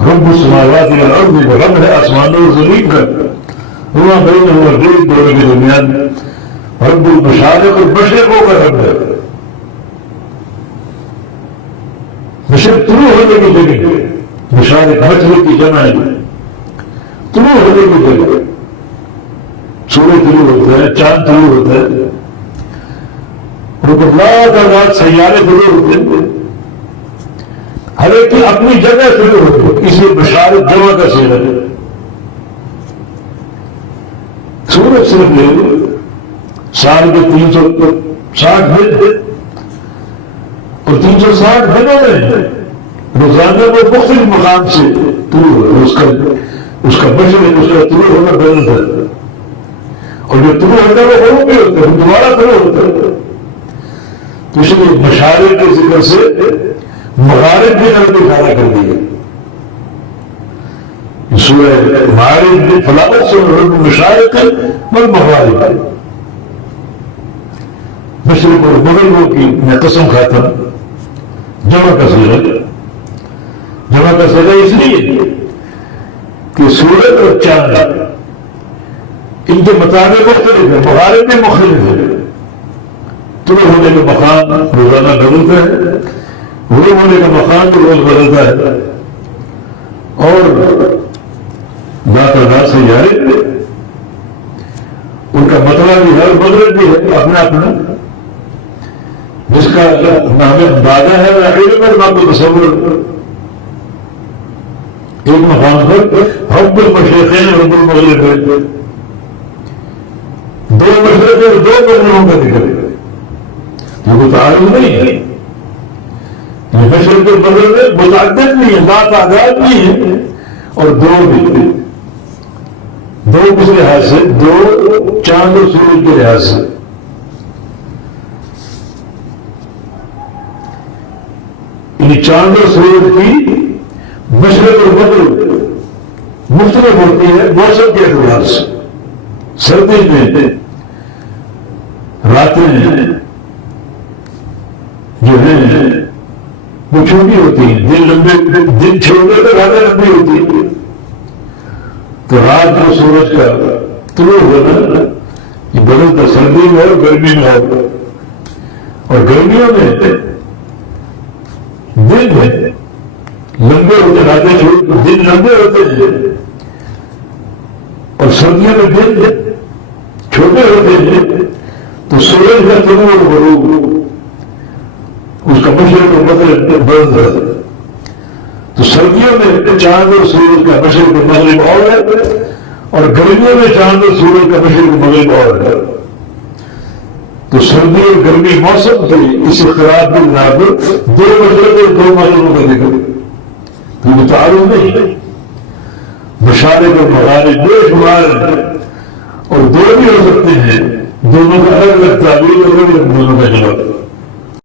رب السماوات والارض، رب ہے آسمانوں اور زمین کا، وما بینہما والارض، دونوں کے درمیان، رب المشارق اور مشرقوں کا رب ہے. مشرق طلوع ہونے کی جگہ، مشارق مشرق کی جمع ہے، طلوع ہونے کی جگہ. سورج طلوع ہوتا ہے، چاند طلوع ہوتا ہے، اور اللہ تعالیٰ سیارے طلوع ہوتے ہیں، ہر ایک کی اپنی جگہ طلوع ہوتے ہیں. اس لیے مشارق جمع کا صیغہ ہے. سورج صرف لے لو، سال کے 360 دن اور 360 دنوں میں روزانہ وہ مختلف مقام سے طلوع ہوتا ہے. اس کا مشرق، اس کا طلوع ہونا بدلتا ہے، اور جو طلوع ہوتا ہے وہ غروب بھی ہوتا ہے، دوبارہ طلوع ہوتا ہے. تو اس لیے مشارق کے ذکر سے مغارب کی طرف اشارہ کر دیا. سورہ معارج میں فلاوت سے مشارق والمغارب، مشرق اور مغربوں کی میں قسم کھاتا ہوں. جمع کا صیغہ، جمع کا صیغہ اس لیے کہ سورج اور چاند ان کے مطابق مختلف ہے، مغارب بھی مختلف ہے. طلوع ہونے کا مقام روزانہ بدلتا ہے، غروب ہونے کا مقام بھی روز بدلتا ہے. اور لا سیارے ان کا مطلب بھی ہے، مغرب بھی ہے اپنا اپنا، جس کا نہ ہمیں اندازہ ہے نہ علم ہے نہ کوئی تصور. ایک مقام پر رب المشرقین رب المغربین، دو مشرق اور دو مغربوں کا ذکر ہے. یہ کوئی تعارض نہیں ہے. یہ مشرق اور مغرب متعدد نہیں ہے، لا تعداد نہیں ہے، اور دو بھی، دو کس لحاظ سے؟ دو چاند اور سورج کے لحاظ سے. یعنی چاند اور سورج کی مشرق اور مغرب مختلف ہوتی ہے موسم کے اعتبار سے. سردی میں راتیں جو ہیں وہ چھوٹی ہوتی ہیں، دن لمبے، دن چھوٹے تو راتیں لمبی ہوتی ہیں. تو رات کو سورج کا طلوع ہونا یہ بدلتا سردی میں اور گرمی میں ہو. اور گرمیوں میں دن لمبے ہوتے، راتیں چھوٹی، دن لمبے ہوتے ہیں، اور سردیوں میں دن چھوٹے ہوتے ہیں. تو سورج کا طلوع اور غروب، اس کا مشرق اور مغرب بدل رہا ہے. تو سردیوں میں چاند اور سورج کا مشرق اور مغرب اور ہے، اور گرمیوں میں چاند اور سورج کا مشرق اور مغرب اور ہے. تو سردی اور گرمی موسم کے اس اختلاف کے بنا پر دو مشرق اور دو مغربوں کا ذکر. تو یہ تعارض نہیں ہے. مشارق اور مغارب بے شمار ہیں، اور دو بھی ہو سکتے ہیں، دونوں کا الگ الگ تعبیر اور الگ الگ دونوں کا جواب.